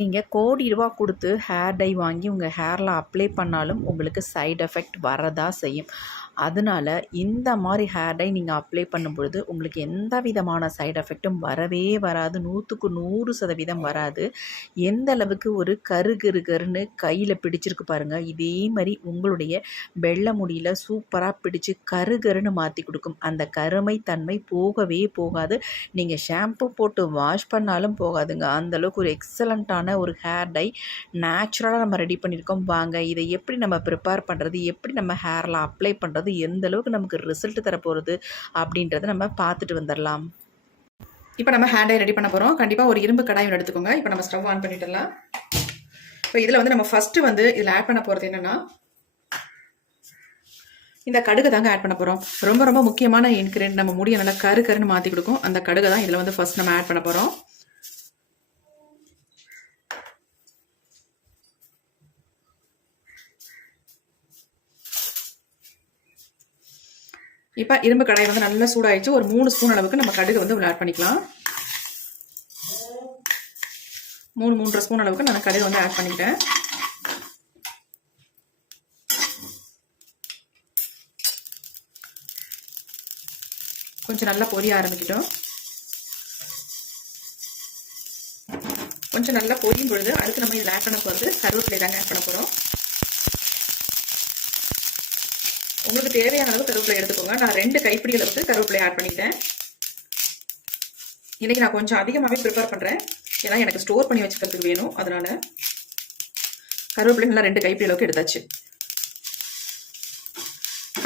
நீங்கள் கோடி ரூபா கொடுத்து ஹேர் டை வாங்கி உங்கள் ஹேரில் அப்ளை பண்ணாலும் உங்களுக்கு சைடு எஃபெக்ட் வரதா செய்யும். அதனால இந்த மாதிரி ஹேர் டை நீங்கள் அப்ளை பண்ணும்பொழுது உங்களுக்கு எந்த விதமான சைடு எஃபெக்ட்டும் வரவே வராது. 100க்கு 100% வராது. எந்த அளவுக்கு ஒரு கருன்னு கையில் பிடிச்சிருக்கு பாருங்கள். இதே மாதிரி உங்களுடைய வெள்ளை முடியில் சூப்பராக பிடிச்சி கருன்னு மாற்றி கொடுக்கும். அந்த கருமை தன்மை போகவே போகாது. நீங்கள் ஷாம்பு போட்டு வாஷ் பண்ணாலும் போகாதுங்க. அந்தளவுக்கு ஒரு எக்ஸலண்ட்டான ஒரு ஹேர் டை நேச்சுரலாக நம்ம ரெடி பண்ணியிருக்கோம். வாங்க இதை எப்படி நம்ம ப்ரிப்பேர் பண்ணுறது, எப்படி நம்ம ஹேரில் அப்ளை பண்ணுறது, எந்த அளவுக்கு நமக்கு ரிசல்ட் தரப்போகிறது அப்படின்றத நம்ம பார்த்துட்டு வந்துடலாம். இப்போ நம்ம ஹேர் டை ரெடி பண்ண போகிறோம். கண்டிப்பாக ஒரு இரும்பு கடாய் எடுத்துக்கோங்க. இப்போ நம்ம ஸ்டவ் ஆன் பண்ணிடலாம். இப்போ இதில் வந்து நம்ம ஃபஸ்ட்டு வந்து இதில் ஆட் பண்ண போகிறது என்னென்னா இந்த கடுகு தாங்க ஆட் பண்ண போகிறோம். ரொம்ப ரொம்ப முக்கியமான இன்க்ரீடியன்ட், நம்ம முடியை நல்லா கருன்னு மாற்றி கொடுக்கும். அந்த கடுகு தான் இதில் வந்து ஃபஸ்ட் நம்ம ஆட் பண்ண போகிறோம். இப்போ இரும்பு கடாய் வந்து நல்லா சூடாயிடுச்சு. ஒரு 3 ஸ்பூன் அளவுக்கு நம்ம கடுகு வந்து ஆட் பண்ணிக்கலாம். 3-3.5 ஸ்பூன் அளவுக்கு நான் கடுகு வந்து ஆட் பண்ணிக்கிட்டேன். கொஞ்சம் நல்லா பொரிய ஆரம்பிக்கிட்டோம். கொஞ்சம் நல்லா பொரியும் பொழுது அடுத்து நம்ம இதில் ஆட் பண்ண போகிறது கருவேப்பிலை தாங்க ஆட் பண்ண போகிறோம். உங்களுக்கு தேவையான அளவு கருவேப்பிலை எடுத்துக்கோங்க. நான் 2 கைப்பிடி அளவுக்கு கருவேப்பிலை ஆட் பண்ணிக்கிட்டேன். இன்னைக்கு நான் கொஞ்சம் அதிகமாகவே ப்ரிப்பேர் பண்ணுறேன், ஏன்னா எனக்கு ஸ்டோர் பண்ணி வச்சுக்கிறதுக்கு வேணும். அதனால கருவேப்பிலை நல்லா 2 கைப்பிடி அளவுக்கு எடுத்தாச்சு.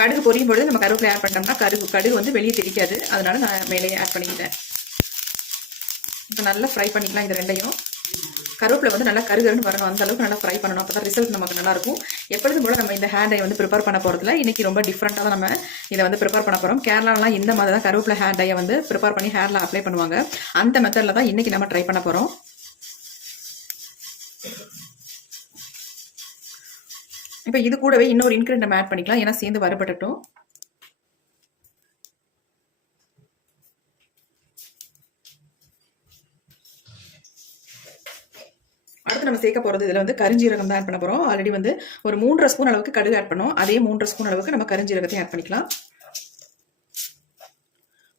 கடுகு பொரியும் பொழுது நம்ம கருவேப்பிலை ஆட் பண்ணிட்டோம்னா கடுகு வந்து வெளியே தெரிக்காது. அதனால நான் மேலேயே ஆட் பண்ணிக்கிட்டேன். இப்போ நல்லா ஃப்ரை பண்ணிக்கலாம். இது ரெண்டையும் கருவேப்பிலை வந்து நல்லா கருன்னு வரணும். அந்த அளவுக்கு நல்லா ஃப்ரை பண்ணணும். அப்போ தான் ரிசல்ட் நமக்கு நல்லா இருக்கும். எப்பொழுதும் போல நம்ம இந்த ஹேர் டை வந்து ப்ரிப்பேர் பண்ண போகிறதுல இன்னைக்கு ரொம்ப டிஃப்ரெண்ட்டாக தான் நம்ம இதை வந்து ப்ரிப்பேர் பண்ண போகிறோம். கேரளாலாம் இந்த மாதிரி தான் கருவேப்பிலை ஹேர் டையை வந்து ப்ரிப்பேர் பண்ணி ஹேரில் அப்ளை பண்ணுவாங்க. அந்த மெத்தடில் தான் இன்னைக்கு நம்ம ட்ரை பண்ண போகிறோம். இப்போ இது கூடவே இன்னொரு இன்க்ரீடியன்ட் நம்ம ஆட் பண்ணிக்கலாம், ஏன்னா சேர்ந்து வறுபடட்டும். அடுத்து நம்ம சேர்க்க போகிறது இதில் வந்து கருஞ்சீரகம் தான் ஆட் பண்ண போகிறோம். ஆல்ரெடி வந்து ஒரு 3.5 ஸ்பூன் அளவுக்கு கடுகு ஆட் பண்ணோம். அதே 3.5 ஸ்பூன் அளவுக்கு நம்ம கருஞ்சீரகத்தையும் ஆட் பண்ணிக்கலாம்.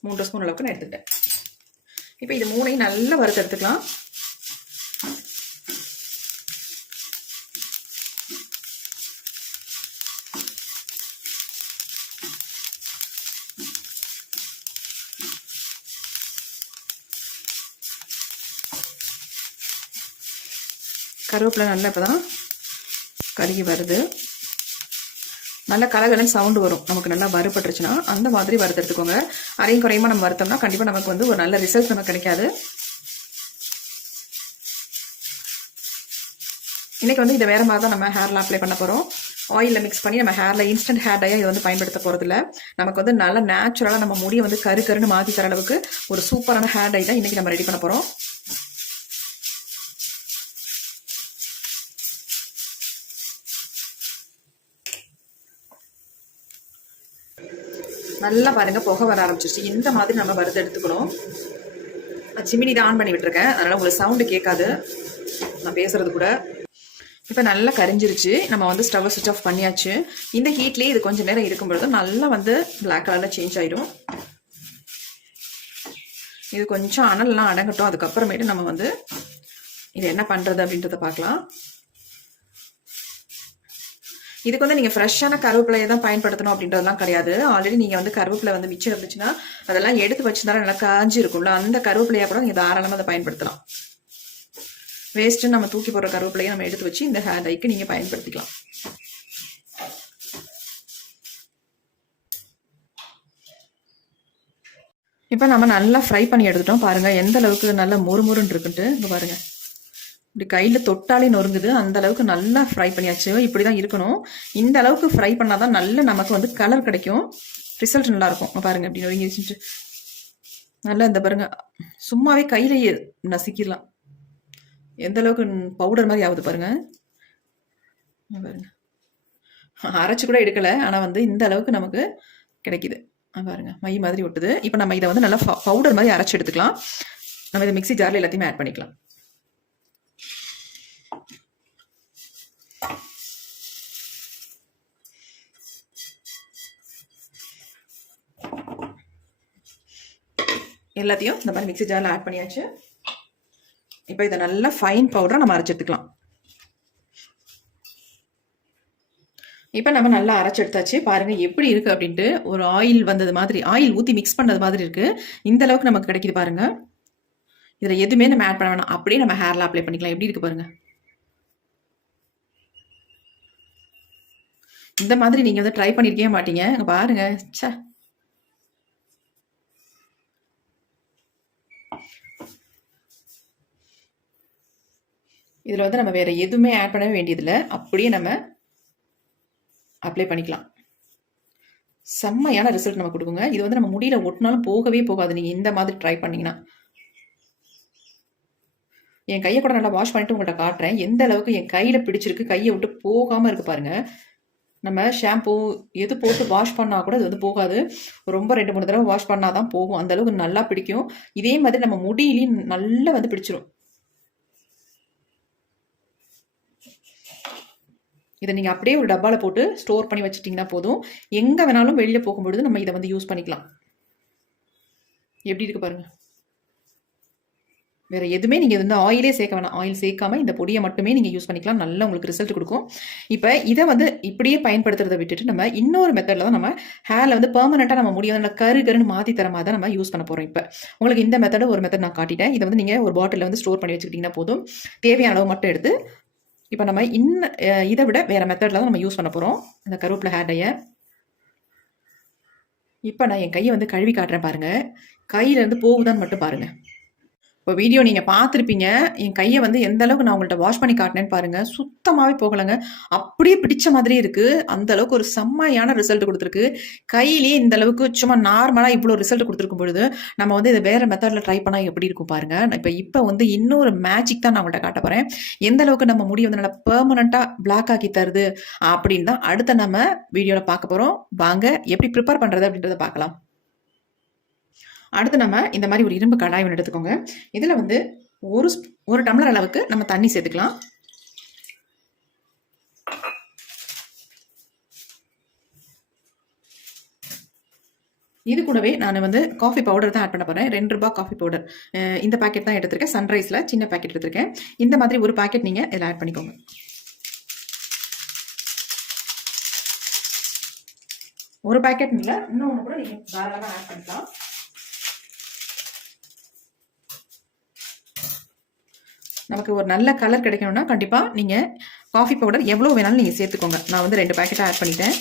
3 ஸ்பூன் அளவுக்கு நான் எடுத்துக்கிட்டேன். இப்போ இது 3ஐயும் நல்லா வறுத்து எடுத்துக்கலாம். கருவேப்பிலை நல்லா இப்போ தான் கருகி வருது. நல்லா கலகலன்னு சவுண்டு வரும். நமக்கு நல்லா வறுபட்டுருச்சுன்னா அந்த மாதிரி வறுத்து எடுத்துக்கோங்க. அரையும் குறையுமா நம்ம வறுத்தோம்னா கண்டிப்பாக நமக்கு வந்து ஒரு நல்ல ரிசல்ட் நமக்கு கிடைக்காது. இன்னைக்கு வந்து இதை வேற மாதிரி தான் நம்ம ஹேரில் அப்ளை பண்ண போகிறோம். ஆயிலில் மிக்ஸ் பண்ணி நம்ம ஹேரில் இன்ஸ்டன்ட் ஹேர் டையாக இதை வந்து பயன்படுத்த போகிறதில்ல. நமக்கு வந்து நல்லா நேச்சுரலாக நம்ம முடியை வந்து கருன்னு மாற்றி தர அளவுக்கு ஒரு சூப்பரான ஹேர் டை தான் இன்னைக்கு நம்ம ரெடி பண்ண போகிறோம். நல்லா பாருங்க புகை வர ஆரம்பிச்சிருச்சு. இந்த மாதிரி நம்ம வறுத்து எடுத்துக்கணும். சிமினி தான் ஆன் பண்ணி விட்டுருக்கேன், அதனால உங்களுக்கு சவுண்டு கேட்காது நான் பேசுறது கூட. இப்போ நல்லா கரிஞ்சிருச்சு. நம்ம வந்து ஸ்டவ் சுவிட்ச் ஆஃப் பண்ணியாச்சு. இந்த ஹீட்லேயே இது கொஞ்சம் நேரம் இருக்கும்பொழுது நல்லா வந்து பிளாக் கலரில் சேஞ்ச் ஆயிடும். இது கொஞ்சம் அனல்லாம் அடங்கட்டும். அதுக்கப்புறமேட்டு நம்ம வந்து இது என்ன பண்ணுறது அப்படின்றத பார்க்கலாம். இதுக்கு வந்து நீங்கள் ஃப்ரெஷ்ஷான கருவேப்பிலையை தான் பயன்படுத்தணும் அப்படின்றதுலாம் கிடையாது. ஆல்ரெடி நீங்கள் வந்து கருவேப்பிலை வந்து மிச்சம் இருந்துச்சுன்னா அதெல்லாம் எடுத்து வச்சுருந்தாலும் நல்லா காஞ்சி இருக்கும்ல, அந்த கருவேப்பிலையாக கூட நீங்கள் தாராளமாக அதை பயன்படுத்தலாம். வேஸ்ட்டு நம்ம தூக்கி போடுற கருவேப்பிலையை நம்ம எடுத்து வச்சு இந்த ஹேர் டைக்கு நீங்கள் பயன்படுத்திக்கலாம். இப்போ நம்ம நல்லா ஃப்ரை பண்ணி எடுத்துட்டோம். பாருங்கள் எந்த அளவுக்கு நல்லா மொறுமொறுன்னு இருக்குன்ட்டு. இப்போ பாருங்கள் இப்படி கையில் தொட்டாலே நொறுங்குது. அந்த அளவுக்கு நல்லா ஃப்ரை பண்ணியாச்சு. இப்படி தான் இருக்கணும். இந்த அளவுக்கு ஃப்ரை பண்ணால் தான் நல்ல நமக்கு வந்து கலர் கிடைக்கும், ரிசல்ட் நல்லாயிருக்கும். பாருங்கள் இப்படி நொறுங்கி வச்சுட்டு நல்லா இந்த பாருங்க சும்மாவே கையிலேயே நசுக்கிடலாம். எந்த அளவுக்கு பவுடர் மாதிரி ஆகுது பாருங்க. பாருங்க அரைச்சி கூட எடுக்கலை, ஆனால் வந்து இந்த அளவுக்கு நமக்கு கிடைக்குது. பாருங்க மை மாதிரி ஒட்டுது. இப்போ நம்ம இதை வந்து நல்லா பவுடர் மாதிரி அரைச்சி எடுத்துக்கலாம். நம்ம இதை மிக்ஸி ஜாரில் எல்லாத்தையுமே ஆட் பண்ணிக்கலாம். எல்லாத்தையும் இந்த மாதிரி மிக்ஸி ஜாரில் ஆட் பண்ணியாச்சு. இப்போ இதை நல்லா ஃபைன் பவுடராக நம்ம அரைச்சி எடுத்துக்கலாம். இப்போ நம்ம நல்லா அரைச்சி எடுத்தாச்சு. பாருங்கள் எப்படி இருக்குது அப்படின்ட்டு. ஒரு ஆயில் வந்தது மாதிரி, ஆயில் ஊற்றி மிக்ஸ் பண்ணது மாதிரி இருக்குது. இந்த அளவுக்கு நமக்கு கிடைக்குது பாருங்கள். இதில் எதுவுமே நம்ம ஆட் பண்ண வேணாம், அப்படியே நம்ம ஹேரில் அப்ளை பண்ணிக்கலாம். எப்படி இருக்குது பாருங்கள். இந்த மாதிரி நீங்கள் வந்து ட்ரை பண்ணியிருக்கவே மாட்டீங்க. பாருங்க. சே, இதில் வந்து நம்ம வேறு எதுவுமே ஆட் பண்ண வேண்டியதில்லை, அப்படியே நம்ம அப்ளை பண்ணிக்கலாம். செம்மையான ரிசல்ட் நம்ம கொடுக்குங்க. இது வந்து நம்ம முடியல ஒட்டினாலும் போகவே போகாது நீங்கள் இந்த மாதிரி ட்ரை பண்ணிங்கன்னா. என் கையை கூட நல்லா வாஷ் பண்ணிட்டு உங்கள்கிட்ட காட்டுறேன் எந்த அளவுக்கு என் கையில் பிடிச்சிருக்கு, கையை விட்டு போகாமல் இருக்குது பாருங்கள். நம்ம ஷாம்பூ எது போட்டு வாஷ் பண்ணால் கூட இது வந்து போகாது. ரொம்ப 2-3 தடவை வாஷ் பண்ணால் தான் போகும். அந்தளவுக்கு நல்லா பிடிக்கும். இதே மாதிரி நம்ம முடியிலையும் நல்லா வந்து பிடிச்சிரும். இதை நீங்கள் அப்படியே ஒரு டப்பாவில் போட்டு ஸ்டோர் பண்ணி வச்சுட்டிங்கன்னா போதும். எங்கே வேணாலும் வெளியில் போகும்பொழுது நம்ம இதை வந்து யூஸ் பண்ணிக்கலாம். எப்படி இருக்குது பாருங்கள். வேறு எதுவுமே நீங்கள் வந்து ஆயிலே சேர்க்க வேணாம். ஆயில் சேர்க்காம இந்த பொடியை மட்டுமே நீங்கள் யூஸ் பண்ணிக்கலாம். நல்லா உங்களுக்கு ரிசல்ட் கொடுக்கும். இப்போ இதை வந்து இப்படியே பயன்படுத்துறதை விட்டுட்டு நம்ம இன்னொரு மெத்தடில் தான் நம்ம ஹேரில் வந்து பெர்மனெண்ட்டாக நம்ம முடியும் நல்லா கருன்னு மாற்றி தர மாதிரி தான் நம்ம யூஸ் பண்ண போகிறோம். இப்போ உங்களுக்கு இந்த ஒரு மெத்தட் நான் காட்டிட்டேன். இதை வந்து நீங்கள் ஒரு பாட்டிலில் வந்து ஸ்டோர் பண்ணி வச்சுக்கிட்டிங்கன்னா போதும். தேவையான அளவு மட்டும் எடுத்து இப்போ நம்ம இதை விட வேறு மெத்தடில் தான் நம்ம யூஸ் பண்ண போகிறோம் இந்த கருவேப்பிலை ஹேர் டையை. இப்போ நான் என் கையை வந்து கழுவி காட்டுறேன் பாருங்கள். கையிலேருந்து போகுதான்னு மட்டும் பாருங்கள். இப்போ வீடியோ நீங்கள் பார்த்துருப்பீங்க. என் கையை வந்து எந்த அளவுக்கு நான் உங்கள்கிட்ட வாஷ் பண்ணி காட்டினேன்னு பாருங்கள். சுத்தமாகவே போகலைங்க. அப்படியே பிடிச்ச மாதிரி இருக்குது. அந்த அளவுக்கு ஒரு செம்மையான ரிசல்ட் கொடுத்துருக்கு. கையிலேயே இந்த அளவுக்கு சும்மா நார்மலாக இவ்வளோ ரிசல்ட் கொடுத்துருக்கும் பொழுது நம்ம வந்து இதை வேறு மெத்தடில் ட்ரை பண்ணால் எப்படி இருக்கும் பாருங்கள். இப்போ வந்து இன்னொரு மேஜிக் தான் நான் உங்கள்கிட்ட காட்ட போகிறேன். எந்த அளவுக்கு நம்ம முடி வந்து நல்லா பெர்மனண்ட்டாக பிளாக் ஆக்கி தருது அப்படின்னு தான் அடுத்த நம்ம வீடியோவில் பார்க்க போகிறோம். வாங்க எப்படி ப்ரிப்பேர் பண்ணுறது அப்படின்றத பார்க்கலாம். அடுத்து நம்ம இந்த மாதிரி ஒரு இரும்பு கடாய் ஒன்று எடுத்துக்கோங்க. இதில் வந்து ஒரு டம்ளர் அளவுக்கு நம்ம தண்ணி சேர்த்துக்கலாம். இது கூடவே நான் வந்து காஃபி பவுடர் தான் ஆட் பண்ண போகிறேன். 2 ரூபாய் காஃபி பவுடர். இந்த பாக்கெட் தான் எடுத்திருக்கேன். சன்ரைஸில் சின்ன பாக்கெட் எடுத்திருக்கேன். இந்த மாதிரி ஒரு பாக்கெட் நீங்கள் இதில் ஆட் பண்ணிக்கோங்க. ஒரு பாக்கெட் இல்லை, இன்னொன்று கூட நீங்கள் தாராளமாக ஆட் பண்ணிக்கலாம். நமக்கு ஒரு நல்ல கலர் கிடைக்கணும்னா கண்டிப்பாக நீங்கள் காஃபி பவுடர் எவ்வளோ வேணாலும் நீங்கள் சேர்த்துக்கோங்க. நான் வந்து 2 பாக்கெட்டாக ஆட் பண்ணிட்டேன்.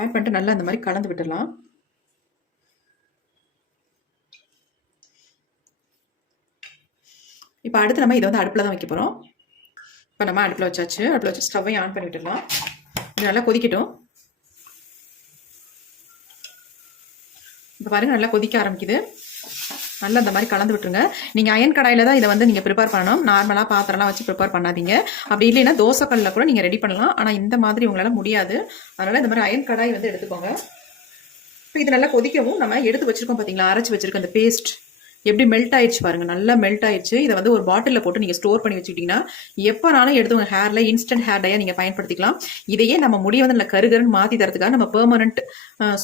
ஆட் பண்ணிட்டு நல்லா இந்த மாதிரி கலந்து விட்டுடலாம். இப்போ அடுத்து நம்ம இதை வந்து அடுப்பில் தான் வைக்க போகிறோம். இப்போ நம்ம அடுப்பில் வச்சாச்சு. அடுப்பில் வச்சு ஸ்டவ்வையும் ஆன் பண்ணி விட்டுடலாம். இது நல்லா கொதிக்கட்டும். இப்போ பாருங்க நல்லா கொதிக்க ஆரம்பிக்குது. நல்லா இந்த மாதிரி கலந்து விட்டுருங்க. நீங்கள் அயன் கடாயில் தான் இதை வந்து நீங்கள் ப்ரிப்பேர் பண்ணணும். நார்மலாக பாத்திரம்லாம் வச்சு ப்ரிப்பேர் பண்ணாதீங்க. அப்படி இல்லைன்னா தோசைக்கல்லில் கூட நீங்கள் ரெடி பண்ணலாம். ஆனால் இந்த மாதிரி உங்களால் முடியாது. அதனால் இந்த மாதிரி அயன் கடாய் வந்து எடுத்துக்கோங்க. இப்போ இது நல்லா கொதிக்கவும் நம்ம எடுத்து வச்சுருக்கோம் பார்த்தீங்களா, அரைச்சி வச்சுருக்க அந்த பேஸ்ட் எப்படி மெல்ட் ஆயிடுச்சு பாருங்கள். நல்லா மெல்ட் ஆயிடுச்சு. இதை வந்து ஒரு பாட்டிலில் போட்டு நீங்கள் ஸ்டோர் பண்ணி வச்சுக்கிட்டிங்கன்னா எப்போனாலும் எடுத்து உங்கள் ஹேரில் இன்ஸ்டன்ட் ஹேர் டையாக நீங்கள் பயன்படுத்திக்கலாம். இதையே நம்ம முடிய வந்து நல்லா கருகருன்னு மாற்றி தரதுக்காக நம்ம பெர்மனன்ட்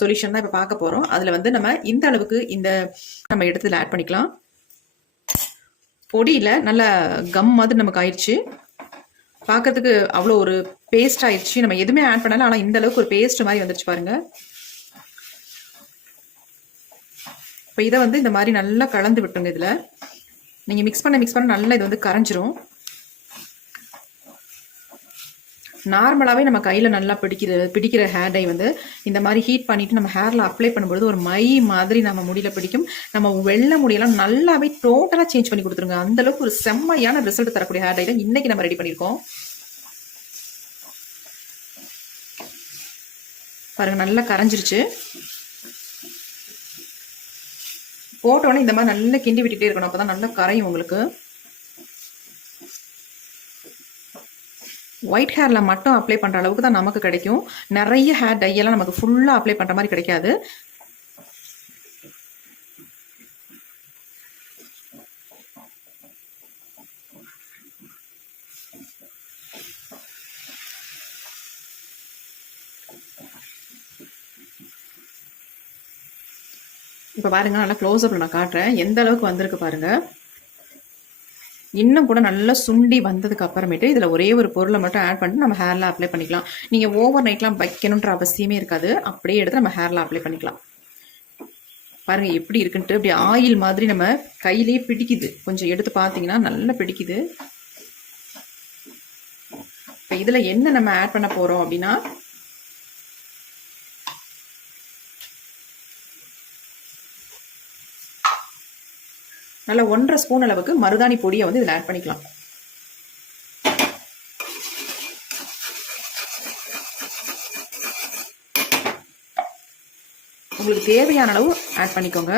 சொல்யூஷன் தான் இப்போ பார்க்க போகிறோம். அதில் வந்து நம்ம இந்த அளவுக்கு நம்ம எடுத்து ஆட் பண்ணிக்கலாம். பொடியில் நல்ல கம் மாதிரி நமக்கு ஆயிடுச்சு. பார்க்கறதுக்கு அவ்வளோ ஒரு பேஸ்ட் ஆயிடுச்சு. நம்ம எதுவுமே ஆட் பண்ணல, ஆனால் இந்த அளவுக்கு ஒரு பேஸ்ட் மாதிரி வந்துருச்சு பாருங்கள். இப்போ இதை வந்து இந்த மாதிரி நல்லா கலந்து விட்டுருங்க. இதில் நீங்கள் மிக்ஸ் பண்ண நல்லா இது வந்து கரைஞ்சிரும். நார்மலாகவே நம்ம கையில் நல்லா பிடிக்கிற ஹேர் டை வந்து இந்த மாதிரி ஹீட் பண்ணிவிட்டு நம்ம ஹேரில் அப்ளை பண்ணும்போது ஒரு மை மாதிரி நம்ம முடியில் பிடிக்கும். நம்ம வெள்ளை முடியெல்லாம் நல்லாவே டோட்டலாக சேஞ்ச் பண்ணி கொடுத்துருங்க. அந்தளவுக்கு ஒரு செம்மையான ரிசல்ட் தரக்கூடிய ஹேர் டை தான் இன்றைக்கி நம்ம ரெடி பண்ணியிருக்கோம். பாருங்கள் நல்லா கரைஞ்சிருச்சு. போட்டோன்னே இந்த மாதிரி நல்லா கிண்டி விட்டுட்டே இருக்கணும். அப்போ தான் நல்லா கரையும் உங்களுக்கு. ஒயிட் ஹேரில் மட்டும் அப்ளை பண்ணுற அளவுக்கு தான் நமக்கு கிடைக்கும். நிறைய ஹேர் டையெல்லாம் நமக்கு ஃபுல்லாக அப்ளை பண்ணுற மாதிரி கிடைக்காது. இப்போ பாருங்க, நல்லா க்ளோஸ்அப்பில் நான் காட்டுறேன் எந்த அளவுக்கு வந்திருக்கு பாருங்க. இன்னும் கூட நல்லா சுண்டி வந்ததுக்கு அப்புறமேட்டு இதில் ஒரே ஒரு பொருளை மட்டும் ஆட் பண்ணிட்டு நம்ம ஹேரில் அப்ளை பண்ணிக்கலாம். நீங்கள் ஓவர் நைட்லாம் வைக்கணுன்ற அவசியமே இருக்காது. அப்படியே எடுத்து நம்ம ஹேரில் அப்ளை பண்ணிக்கலாம். பாருங்க எப்படி இருக்குன்ட்டு. அப்படி ஆயில் மாதிரி நம்ம கையிலேயே பிடிக்குது. கொஞ்சம் எடுத்து பார்த்தீங்கன்னா நல்லா பிடிக்குது. இப்போ இதில் என்ன நம்ம ஆட் பண்ண போகிறோம் அப்படின்னா, நல்லா 1.5 ஸ்பூன் அளவுக்கு மருதாணி பொடியை வந்து இதில் ஆட் பண்ணிக்கலாம். உங்களுக்கு தேவையான அளவு ஆட் பண்ணிக்கோங்க.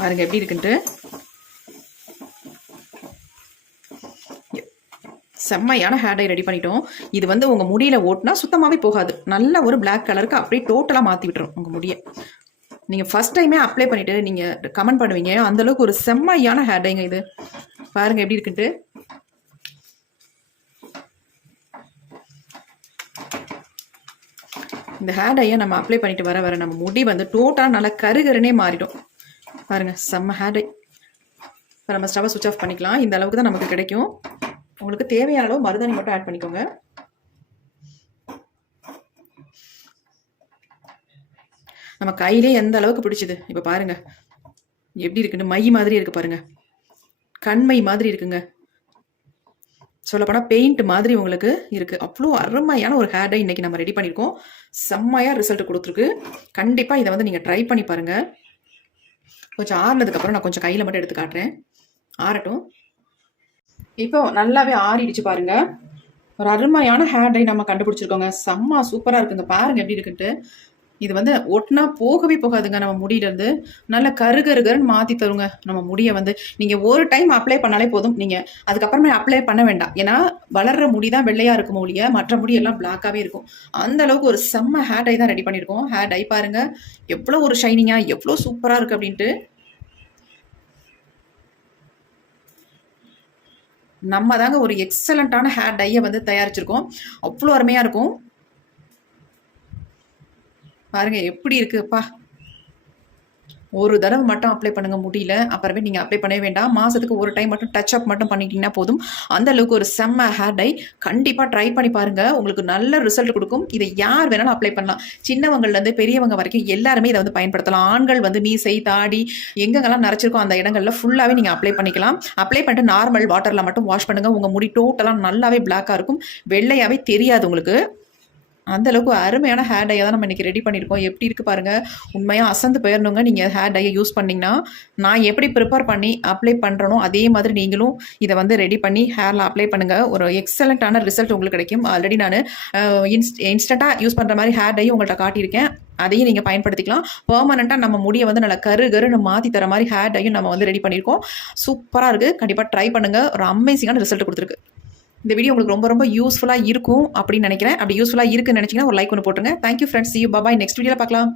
பாருங்க எப்படி இருக்குன்ட்டு. செம்மையான ஹேர் டை ரெடி பண்ணிட்டோம். இது வந்து உங்கள் முடியில ஓட்டினா சுத்தமாகவே போகாது. நல்ல ஒரு பிளாக் கலருக்கு அப்படியே டோட்டலாக மாற்றி விட்டுரும் உங்கள் முடியை. நீங்கள் ஃபர்ஸ்ட் டைமே அப்ளை பண்ணிவிட்டு நீங்கள் கமெண்ட் பண்ணுவீங்க. அந்தளவுக்கு ஒரு செம்மையான ஹேர் டைங்க இது. பாருங்கள் எப்படி இருக்குன்ட்டு. இந்த ஹேர் டையை நம்ம அப்ளை பண்ணிட்டு வர வர நம்ம முடி வந்து டோட்டலாக நல்லா கருகருனே மாறிடும். பாருங்கள் செம்ம ஹேர் டை. இப்போ நம்ம ஸ்டவ்வை சுவிட்ச் ஆஃப் பண்ணிக்கலாம். இந்த அளவுக்கு தான் நமக்கு கிடைக்கும். உங்களுக்கு தேவையான அளவு மருதாணி மட்டும் ஆட் பண்ணிக்கோங்க. நம்ம கையிலே எந்த அளவுக்கு பிடிச்சது இப்போ பாருங்க எப்படி இருக்குன்னு. மை மாதிரி இருக்கு பாருங்க. கண்மை மாதிரி இருக்குங்க. சொல்லப்போனால் பெயிண்ட் மாதிரி உங்களுக்கு இருக்கு. அவ்வளோ அருமையான ஒரு ஹேர் டை இன்னைக்கு நம்ம ரெடி பண்ணியிருக்கோம். செம்மையாக ரிசல்ட் கொடுத்துருக்கு. கண்டிப்பாக இதை வந்து நீங்கள் ட்ரை பண்ணி பாருங்க. கொஞ்சம் ஆறுனதுக்கப்புறம் நான் கொஞ்சம் கையில் மட்டும் எடுத்து காட்டுறேன். ஆறட்டும். இப்போ நல்லாவே ஆறிடுச்சு பாருங்க. ஒரு அருமையான ஹேர் டை நம்ம கண்டுபிடிச்சிருக்கோங்க. செம்ம சூப்பராக இருக்குங்க. பாருங்க எப்படி இருக்குன்ட்டு. இது வந்து ஒட்டினா போகவே போகாதுங்க. நம்ம முடியிலேருந்து நல்ல கருகருகருன்னு மாற்றி தருங்க நம்ம முடியை வந்து. நீங்கள் ஒரு டைம் அப்ளை பண்ணாலே போதும். நீங்கள் அதுக்கப்புறமே அப்ளை பண்ண வேண்டாம். ஏன்னா வளர்ற முடி தான் வெள்ளையாக இருக்கும் ஒழிய மற்ற முடி எல்லாம் பிளாக்காகவே இருக்கும். அந்த அளவுக்கு ஒரு செம்ம ஹேர் டை தான் ரெடி பண்ணியிருக்கோம். ஹேர் டை பாருங்க எவ்வளோ ஒரு ஷைனிங்காக எவ்வளோ சூப்பராக இருக்குது அப்படின்ட்டு. நம்ம தாங்க ஒரு எக்ஸலண்ட்டான ஹேர் டையை வந்து தயாரிச்சிருக்கோம். அவ்வளோ அருமையாக இருக்கும். பாருங்க எப்படி இருக்குப்பா. ஒரு தடவை மட்டும் அப்ளை பண்ணுங்க முடியல. அப்புறமே நீங்க அப்ளை பண்ணவே வேண்டாம். மாசத்துக்கு ஒரு டைம் மட்டும் டச் அப் மட்டும் பண்ணிட்டீங்கன்னா போதும். அந்த அளவுக்கு ஒரு செம்ம ஹேர் டை. கண்டிப்பா ட்ரை பண்ணி பாருங்க. உங்களுக்கு நல்ல ரிசல்ட் கொடுக்கும். இதை யார் வேணாலும் அப்ளை பண்ணலாம். சின்னவங்கள்ல இருந்து பெரியவங்க வரைக்கும் எல்லாருமே இதை வந்து பயன்படுத்தலாம். ஆண்கள் வந்து மீசை தாடி எங்கெங்கெல்லாம் நரைச்சிருக்கோ அந்த இடங்கள்ல ஃபுல்லாவே நீங்க அப்ளை பண்ணிக்கலாம். அப்ளை பண்ணிட்டு நார்மல் வாட்டர்ல மட்டும் வாஷ் பண்ணுங்க. உங்க முடி டோட்டலா நல்லாவே பிளாக்கா இருக்கும். வெள்ளையாவே தெரியாது உங்களுக்கு. அந்த அளவுக்கு அருமையான ஹேர் டையை தான் நம்ம இன்னைக்கு ரெடி பண்ணியிருக்கோம். எப்படி இருக்கு பாருங்க. உண்மையாக அசந்து போயிடணுங்க நீங்கள் ஹேர் டையை யூஸ் பண்ணிங்கன்னா. நான் எப்படி ப்ரிப்பேர் பண்ணி அப்ளை பண்ணுறனோ அதே மாதிரி நீங்களும் இதை வந்து ரெடி பண்ணி ஹேரில் அப்ளை பண்ணுங்கள். ஒரு எக்ஸலண்ட்டான ரிசல்ட் உங்களுக்கு கிடைக்கும். ஆல்ரெடி நான் இன்ஸ்டண்ட்டாக யூஸ் பண்ணுற மாதிரி ஹேர் டையும் உங்கள்கிட்ட காட்டியிருக்கேன். அதையும் நீங்கள் பயன்படுத்திக்கலாம். பெர்மனெண்ட்டாக நம்ம முடியை வந்து நல்லா கருன்னு மாற்றி தர மாதிரி ஹேர் டையும் நம்ம வந்து ரெடி பண்ணியிருக்கோம். சூப்பராக இருக்குது. கண்டிப்பாக ட்ரை பண்ணுங்கள். ஒரு அமேசிங்கான ரிசல்ட் கொடுத்துருக்கு. இந்த வீடியோ உங்களுக்கு ரொம்ப ரொம்ப யூஸ்ஃபுல்லாக இருக்கும் அப்படின்னு நினைக்கிறேன். அப்படி யூஸ்ஃபுல்லாக இருக்குன்னு நினச்சிங்கன்னா ஒரு லைக் ஒன்று போட்டுருங்க. Thank you friends. See you. Bye bye. Next வீடியோவில் பார்க்கலாம்.